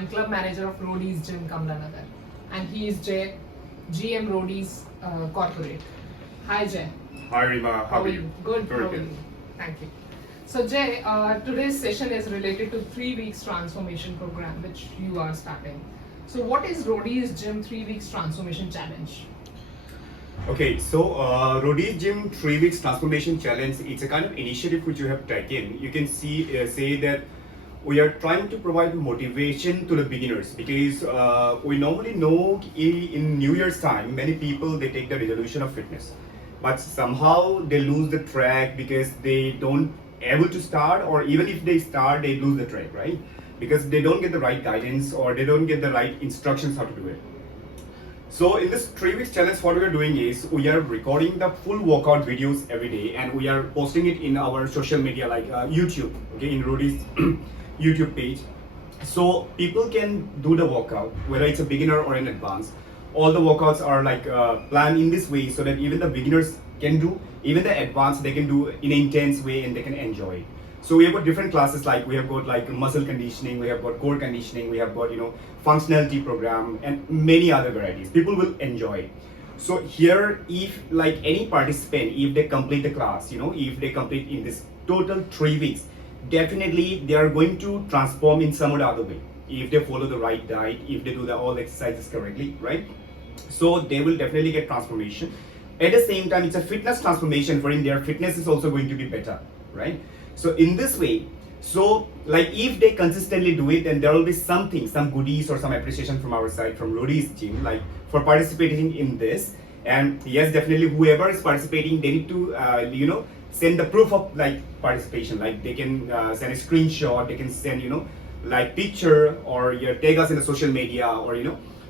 I'm club manager of Roadies Gym, Kamlanagar, and he is Jay, GM Roadies Corporate. Hi Jay. Hi Rima, how are you? Good. Very How are good. you? Thank you. So Jay, today's session is related to 3 weeks transformation program which you are starting. So what is Roadies Gym 3 weeks transformation challenge? Okay, so Rodi Gym 3 weeks transformation challenge. It's a kind of initiative which you have taken. You can say that we are trying to provide motivation to the beginners because we normally know in New Year's time many people they take the resolution of fitness, but somehow they lose the track because they don't able to start, or even if they start they lose the track, right? Because they don't get the right guidance or they don't get the right instructions how to do it. So in this 3 weeks challenge, what we are doing is we are recording the full workout videos every day and we are posting it in our social media like YouTube, okay, in Rudy's YouTube page. So people can do the workout, whether it's a beginner or an advanced. All the workouts are like planned in this way so that even the beginners can do, even the advanced they can do in an intense way and they can enjoy it. So we have got different classes, like we have got like muscle conditioning, we have got core conditioning, we have got functionality program and many other varieties. People will enjoy it. So here, if like any participant, if they complete the class, if they complete in this total 3 weeks, definitely they are going to transform in some or the other way. If they follow the right diet, if they do all exercises correctly, right? So they will definitely get transformation. At the same time, it's a fitness transformation wherein their fitness is also going to be better, right? So in this way, so like if they consistently do it, then there will be something, some goodies or some appreciation from our side, from Rody's Gym, like for participating in this. And yes, definitely whoever is participating, they need to send the proof of like participation. Like they can send a screenshot, they can send like picture or tag us in the social media or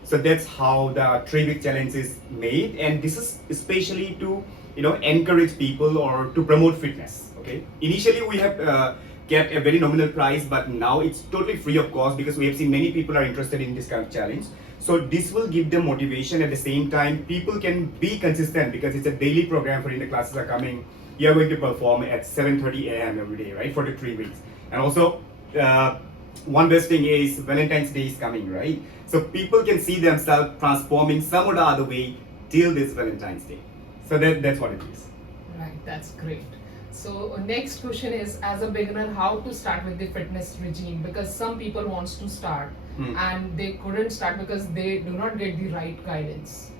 So that's how the 3 week challenge is made, and this is especially to encourage people or to promote fitness. Okay. Initially, we have kept a very nominal price, but now it's totally free of cost because we have seen many people are interested in this kind of challenge. So this will give them motivation. At the same time, people can be consistent because it's a daily program. For in the classes are coming, you are going to perform at 7:30 a.m. every day, right, for the 3 weeks. And also, one best thing is Valentine's Day is coming, right? So people can see themselves transforming some or the other way till this Valentine's Day. So that's what it is. Right, that's great. So next question is, as a beginner, how to start with the fitness regime? Because some people wants to start and they couldn't start because they do not get the right guidance.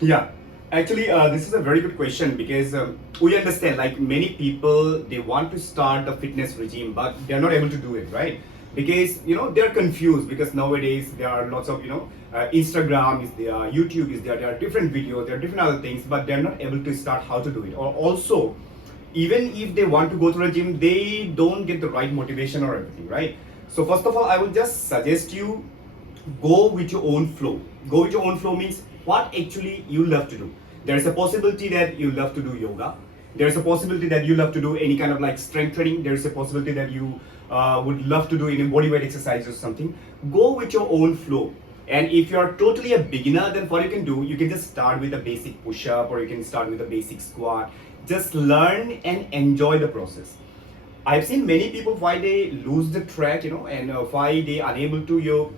Yeah, actually, this is a very good question because we understand like many people they want to start the fitness regime, but they're not able to do it, right? Because they're confused because nowadays there are lots of Instagram is there, YouTube is there are different videos, there are different other things, but they're not able to start how to do it. Or also, even if they want to go to a gym, they don't get the right motivation or everything, right? So first of all, I would just suggest you go with your own flow. Go with your own flow means what actually you love to do. There is a possibility that you love to do yoga. There is a possibility that you love to do any kind of like strength training. There is a possibility that you would love to do any bodyweight exercise or something. Go with your own flow. And if you are totally a beginner, then what you can do, you can just start with a basic push-up or you can start with a basic squat. Just learn and enjoy the process. I've seen many people why they lose the track, and why they unable to,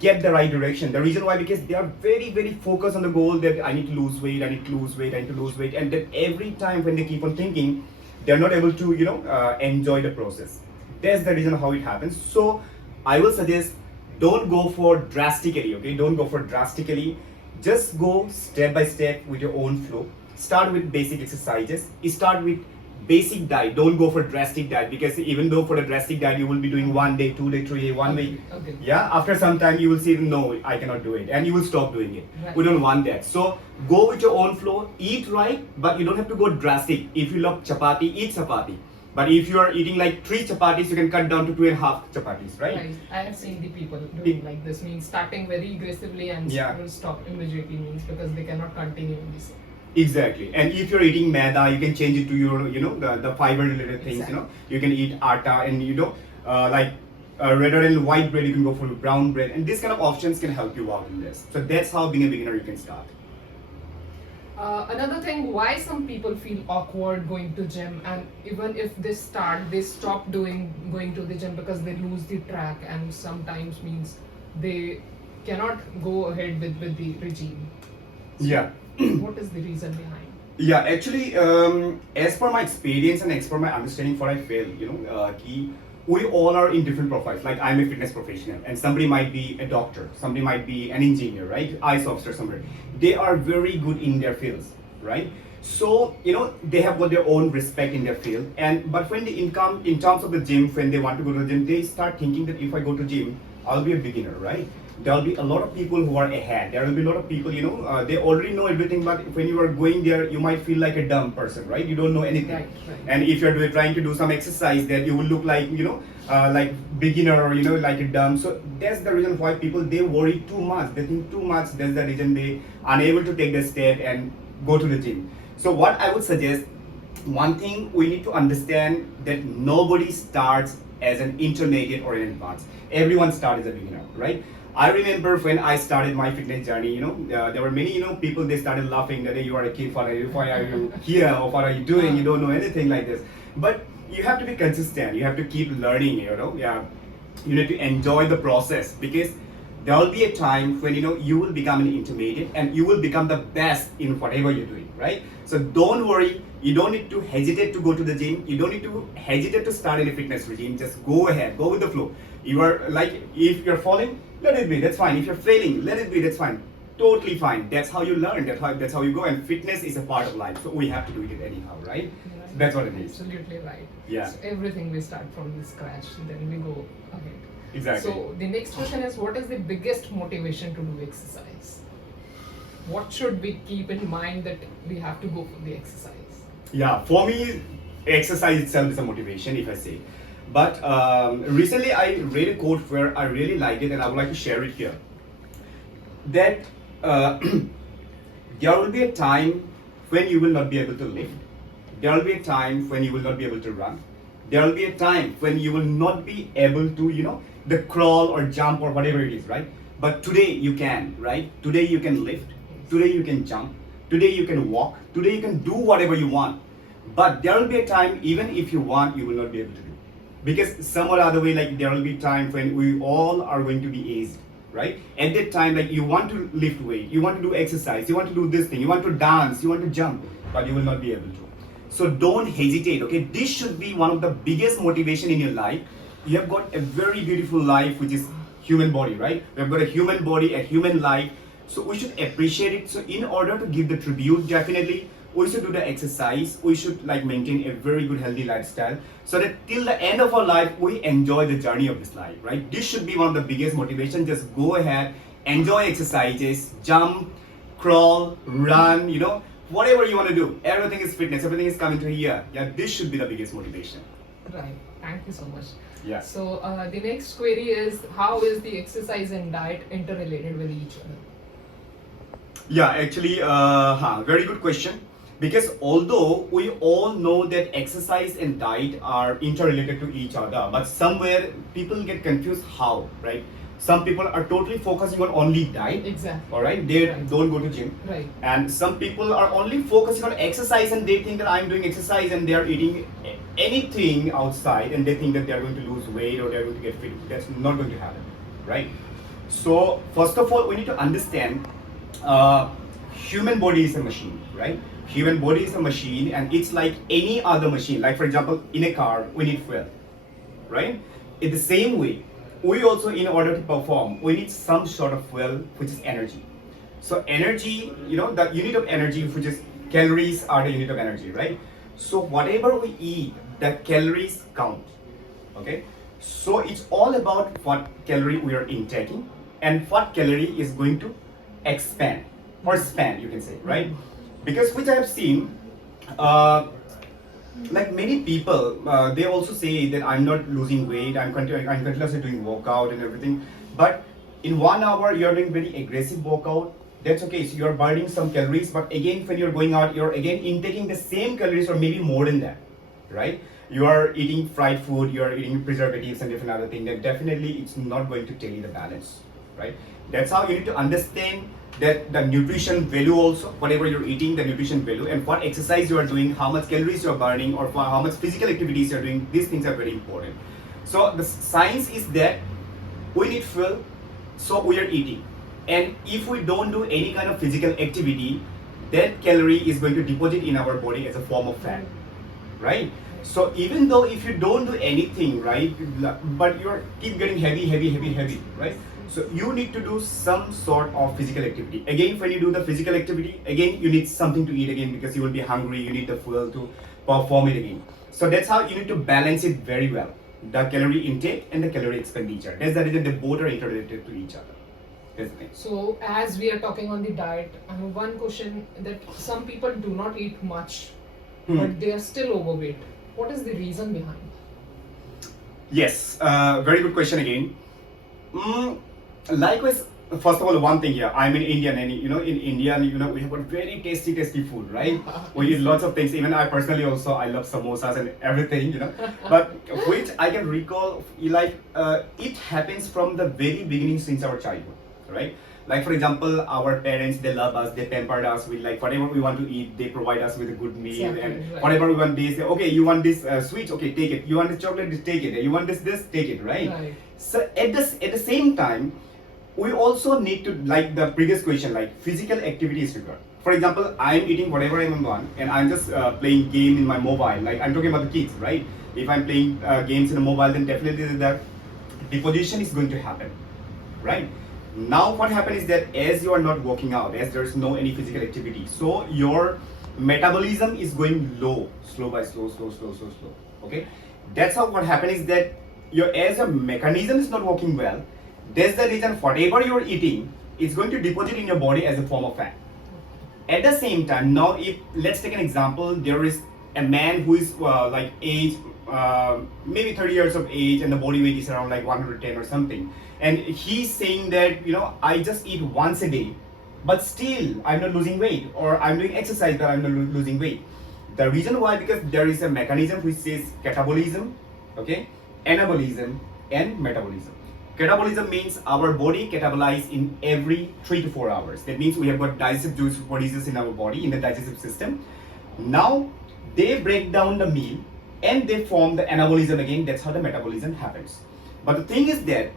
get the right direction. The reason why, because they are very, very focused on the goal that I need to lose weight, I need to lose weight, I need to lose weight. And then every time when they keep on thinking, they're not able to, enjoy the process. That's the reason how it happens. So I will suggest don't go for drastically, okay? Don't go for drastically. Just go step by step with your own flow. Start with basic exercises. Start with basic diet. Don't go for drastic diet because even though for the drastic diet you will be doing 1 day, 2 day, 3 day, 1 week. Okay. Yeah, after some time you will see no, I cannot do it, and you will stop doing it. Right. We don't want that. So go with your own flow. Eat right, but you don't have to go drastic. If you love chapati, eat chapati. But if you are eating like 3 chapatis, you can cut down to 2.5 chapatis, right? Right. I have seen the people doing like this, means starting very aggressively and will stop immediately, means because they cannot continue in this. Exactly. And if you're eating maida, you can change it to your, the fiber related things, Exactly. You can eat atta and, like rather than white bread, you can go for brown bread. And these kind of options can help you out in this. So that's how being a beginner you can start. Another thing, why some people feel awkward going to gym, and even if they start, they stop going to the gym because they lose the track, and sometimes means they cannot go ahead with the regime. Yeah. What is the reason behind? Yeah, actually, as per my experience and as per my understanding, what I feel, we all are in different profiles. Like I'm a fitness professional, and somebody might be a doctor, somebody might be an engineer, right? ICE officer, somebody. They are very good in their fields, right? So they have got their own respect in their field, but when they income in terms of the gym, when they want to go to the gym, they start thinking that if I go to gym, I'll be a beginner, right? There'll be a lot of people who are ahead. There will be a lot of people, they already know everything, but when you are going there, you might feel like a dumb person, right? You don't know anything. Right. And if you're trying to do some exercise, that you will look like, like beginner or, like a dumb. So that's the reason why people, they worry too much. They think too much. That's the reason they unable to take the step and go to the gym. So what I would suggest, one thing we need to understand that nobody starts as an intermediate or an advanced. Everyone starts as a beginner, right? I remember when I started my fitness journey, there were many, people, they started laughing that, hey, you are a kid, why are you here, or what are you doing, you don't know anything like this. But you have to be consistent, you have to keep learning, yeah. You need to enjoy the process, because there will be a time when, you will become an intermediate and you will become the best in whatever you're doing, right? So don't worry, you don't need to hesitate to go to the gym, you don't need to hesitate to start in a fitness regime, just go ahead, go with the flow. You are like, if you're falling, let it be, that's fine. If you're failing, let it be, that's fine. Totally fine. That's how you learn, that's how you go, and fitness is a part of life, so we have to do it anyhow, right? So that's what it is. Absolutely right. Yeah. So everything we start from the scratch, then we go ahead. Exactly. So the next question is, what is the biggest motivation to do exercise? What should we keep in mind that we have to go for the exercise? Yeah, for me, exercise itself is a motivation, if I say. But recently I read a quote where I really liked it, and I would like to share it here. That there will be a time when you will not be able to lift. There will be a time when you will not be able to run. There will be a time when you will not be able to, the crawl or jump or whatever it is, right? But today you can, right? Today you can lift. Today you can jump. Today you can walk. Today you can do whatever you want. But there will be a time, even if you want, you will not be able to do. Because some or other way, like there will be time when we all are going to be aged, right? At that time, like you want to lift weight, you want to do exercise, you want to do this thing, you want to dance, you want to jump, but you will not be able to. So don't hesitate, okay? This should be one of the biggest motivation in your life. You have got a very beautiful life, which is human body, right? We have got a human body, a human life. So we should appreciate it. So in order to give the tribute, definitely, we should do the exercise, we should like maintain a very good healthy lifestyle, so that till the end of our life we enjoy the journey of this life, right? This should be one of the biggest motivation. Just go ahead, enjoy exercises, jump, crawl, run, whatever you want to do. Everything is fitness, everything is coming to here. Yeah, this should be the biggest motivation. Right, thank you so much. Yeah. So the next query is, how is the exercise and diet interrelated with each other? Yeah, actually, very good question. Because although we all know that exercise and diet are interrelated to each other, but somewhere people get confused how, right? Some people are totally focusing on only diet. Exactly. All right, they don't go to gym. Right. And some people are only focusing on exercise, and they think that I'm doing exercise and they are eating anything outside, and they think that they are going to lose weight or they are going to get fit. That's not going to happen, right? So first of all, we need to understand human body is a machine, right? Human body is a machine, and it's like any other machine. Like for example, in a car, we need fuel, right? In the same way, we also, in order to perform, we need some sort of fuel, which is energy. So energy, the unit of energy, which is calories, are the unit of energy, right? So whatever we eat, the calories count, okay? So it's all about what calorie we are intaking and what calorie is going to expand or spend, you can say, right? Because which I have seen, like many people, they also say that I'm not losing weight, I'm continuously doing workout and everything. But in 1 hour, you're doing very aggressive workout. That's okay. So you're burning some calories, but again, when you're going out, you're again intaking the same calories or maybe more than that, right? You are eating fried food, you are eating preservatives and different other things. Then definitely, it's not going to tell you the balance, right? That's how you need to understand that the nutrition value also, whatever you're eating, the nutrition value, and what exercise you are doing, how much calories you're burning, or for how much physical activities you're doing. These things are very important. So the science is that we need fuel, so we are eating. And if we don't do any kind of physical activity, that calorie is going to deposit in our body as a form of fat, right? So even though if you don't do anything, right, but you're keep getting heavy, right? So you need to do some sort of physical activity. Again, when you do the physical activity, again, you need something to eat again because you will be hungry, you need the fuel to perform it again. So that's how you need to balance it very well. The calorie intake and the calorie expenditure. That's the reason they both are interrelated to each other. That's the thing. So as we are talking on the diet, I have one question that some people do not eat much, but they are still overweight. What is the reason behind? Yes, very good question again. Likewise, first of all, one thing here, I'm an Indian, and in India, we have got very tasty food, right? We eat lots of things. Even I personally also, I love samosas and everything, But which I can recall, it happens from the very beginning since our childhood, right? Like for example, our parents, they love us, they pampered us with like whatever we want to eat, they provide us with a good meal, Exactly, and right. whatever we want, they say, okay, you want this sweet, okay, take it. You want this chocolate, just take it. You want this, take it, right? Right. So at the same time, we also need to, like the previous question, like physical activity is required. For example, I'm eating whatever I want and I'm just playing game in my mobile. Like I'm talking about the kids, right? If I'm playing games in a mobile, then definitely the deposition is going to happen, right? Now what happens is that as you are not working out, as there's no any physical activity, so your metabolism is going low, slow, okay? That's how what happens is that as your mechanism is not working well, that's the reason whatever you're eating is going to deposit in your body as a form of fat. At the same time, now if let's take an example, there is a man who is like age maybe 30 years of age and the body weight is around like 110 or something, and he's saying that I just eat once a day, but still I'm not losing weight, or I'm doing exercise but I'm not losing weight. The reason why, because there is a mechanism which says catabolism, okay, anabolism and metabolism. Catabolism means our body catabolizes in every 3 to 4 hours. That means we have got digestive juice releases in our body, in the digestive system. Now they break down the meal and they form the anabolism again. That's how the metabolism happens. But the thing is that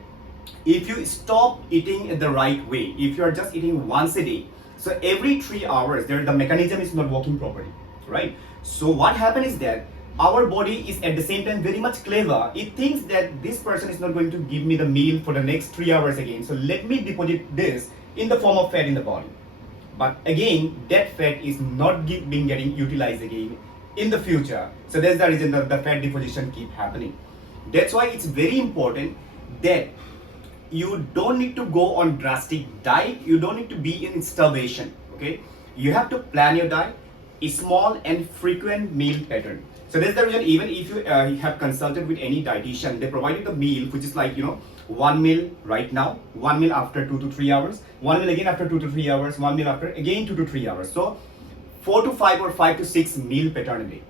if you stop eating the right way, if you are just eating once a day, so every 3 hours, the mechanism is not working properly, right? So what happens is that our body is at the same time very much clever. It thinks that this person is not going to give me the meal for the next 3 hours again. So let me deposit this in the form of fat in the body. But again, that fat is not being getting utilized again in the future. So that's the reason that the fat deposition keep happening. That's why it's very important that you don't need to go on drastic diet. You don't need to be in starvation, okay? You have to plan your diet, a small and frequent meal pattern. So that's the reason, even if you have consulted with any dietitian, they provide you the meal, which is like, one meal right now, one meal after 2 to 3 hours, one meal again after 2 to 3 hours, one meal after again 2 to 3 hours. So 4 to 5 or 5 to 6 meal pattern a day,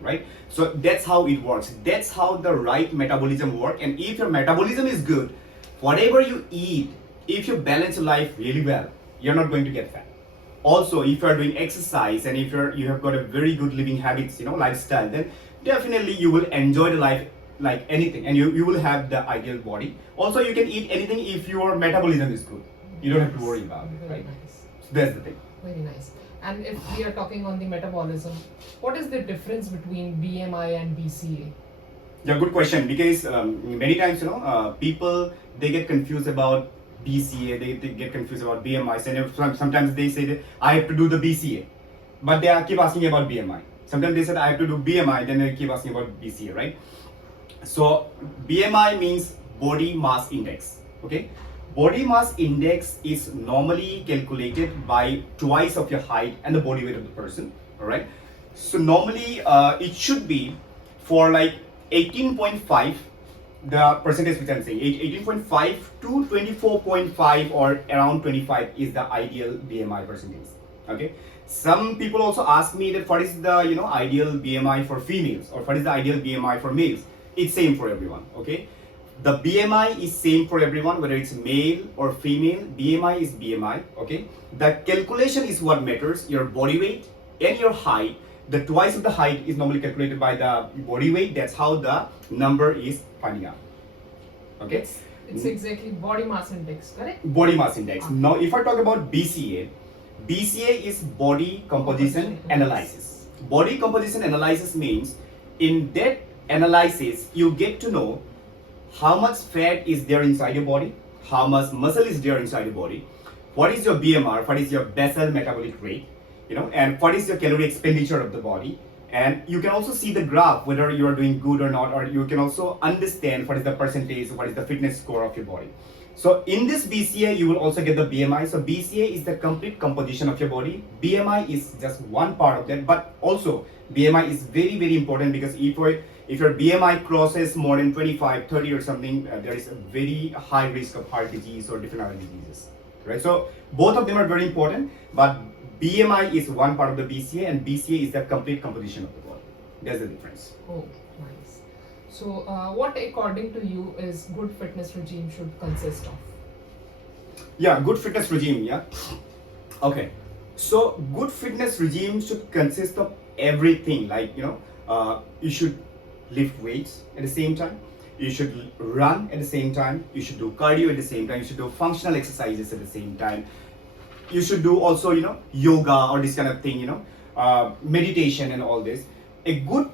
right? So that's how it works. That's how the right metabolism works. And if your metabolism is good, whatever you eat, if you balance your life really well, you're not going to get fat. Also, if you are doing exercise and if you have got a very good living habits, lifestyle, then definitely you will enjoy the life like anything, and you will have the ideal body. Also, you can eat anything if your metabolism is good. You don't have to worry about it, right? Nice. So that's the thing. Very nice. And if we are talking on the metabolism, what is the difference between BMI and BCA? Yeah, good question. Because many times, people, they get confused about BCA, they get confused about BMI, and sometimes they say that I have to do the BCA, but they keep asking about BMI. Sometimes they said I have to do BMI, then they keep asking about BCA, right? So BMI means body mass index, okay? Body mass index is normally calculated by twice of your height and the body weight of the person, all right? So normally it should be for like 18.5, the percentage which I'm saying, 18.5 to 24.5 or around 25 is the ideal BMI percentage, okay? Some people also ask me that what is the ideal BMI for females, or what is the ideal BMI for males. It's same for everyone, okay? The BMI is same for everyone, whether it's male or female. BMI is BMI, okay? The calculation is what matters, your body weight and your height. The twice of the height is normally calculated by the body weight. That's how the number is finding out, okay? It's exactly body mass index, correct? Body mass index. Now, if I talk about BCA, BCA is body composition analysis. Body composition analysis means in that analysis, you get to know how much fat is there inside your body, how much muscle is there inside your body, what is your BMR, what is your basal metabolic rate, and what is your calorie expenditure of the body. And you can also see the graph, whether you are doing good or not, or you can also understand what is the percentage, what is the fitness score of your body. So in this BCA, you will also get the BMI. So BCA is the complete composition of your body. BMI is just one part of that, but also BMI is very, very important, because if your BMI crosses more than 25, 30 or something, there is a very high risk of heart disease or different other diseases, right? So both of them are very important, but BMI is one part of the BCA, and BCA is the complete composition of the body. There's the difference. Oh, nice. So what according to you is good fitness regime should consist of? Yeah, good fitness regime, yeah. Okay, so good fitness regime should consist of everything, like, you should lift weights at the same time, you should run at the same time, you should do cardio at the same time, you should do functional exercises at the same time, you should do also, yoga or this kind of thing, meditation and all this. A good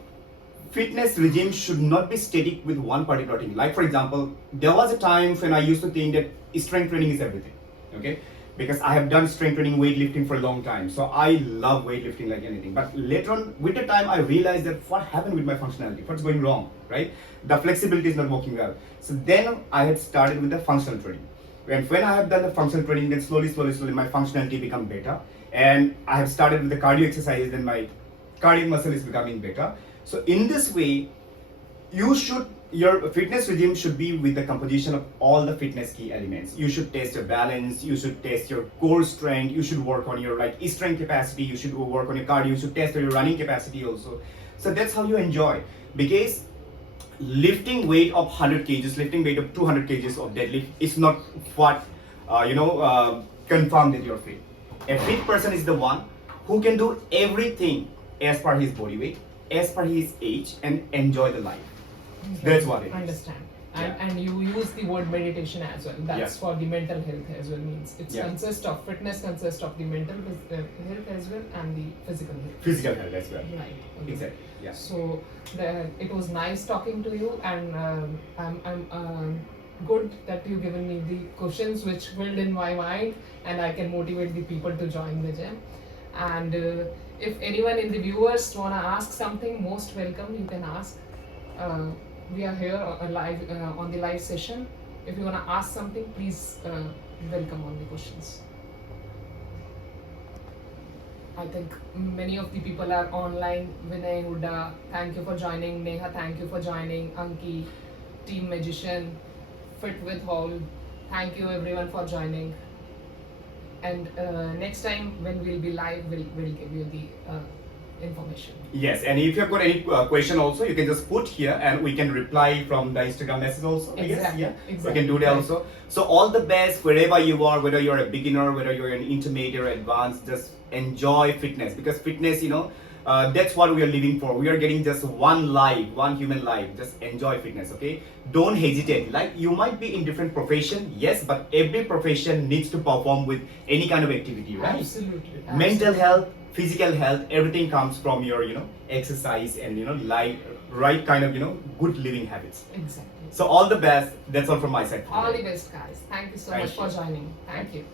fitness regime should not be static with one particular thing. Like, for example, there was a time when I used to think that strength training is everything, okay? Because I have done strength training, weightlifting for a long time. So I love weightlifting like anything. But later on, with the time, I realized that what happened with my functionality, what's going wrong, right? The flexibility is not working well. So then I had started with the functional training. And when I have done the functional training, then slowly, my functionality become better. And I have started with the cardio exercises, then my cardiac muscle is becoming better. So in this way, your fitness regime should be with the composition of all the fitness key elements. You should test your balance, you should test your core strength, you should work on your strength capacity, you should work on your cardio, you should test your running capacity also. So that's how you enjoy. Because lifting weight of 100 kgs, lifting weight of 200 kgs of deadlift is not what, confirm that you're fit. A fit person is the one who can do everything as per his body weight, as per his age, and enjoy the life. That's what it is. Understand. Yeah. And you use the word meditation as well. That's for the mental health as well. Means fitness consists of the mental health as well and the physical health. Physical health as well. Right. Okay. Exactly. Yeah. So it was nice talking to you, and I'm good that you given me the questions which build in my mind, and I can motivate the people to join the gym. And if anyone in the viewers wanna ask something, most welcome. You can ask. We are here live on the live session. If you wanna ask something, please welcome on the questions. I think many of the people are online. Vinay, Huda, thank you for joining. Neha, thank you for joining. Anki, Team Magician, Fit with Hall, thank you everyone for joining. And next time when we'll be live, we'll give you the information. Yes, and if you've got any question also, you can just put here and we can reply from the Instagram message also. Exactly. Yeah, Exactly. we can do that also. So all the best wherever you are, whether you're a beginner, whether you're an intermediate or advanced, just enjoy fitness, because fitness, that's what we are living for. We are getting just one life, one human life. Just enjoy fitness, okay? Don't hesitate. Like, you might be in different profession, yes, but every profession needs to perform with any kind of activity, right? Absolutely. Mental health, physical health, everything comes from your, exercise and, right kind of, good living habits. Exactly. So all the best. That's all from my side. All the best, guys. Thank you so Thank much for you. joining. Thank you.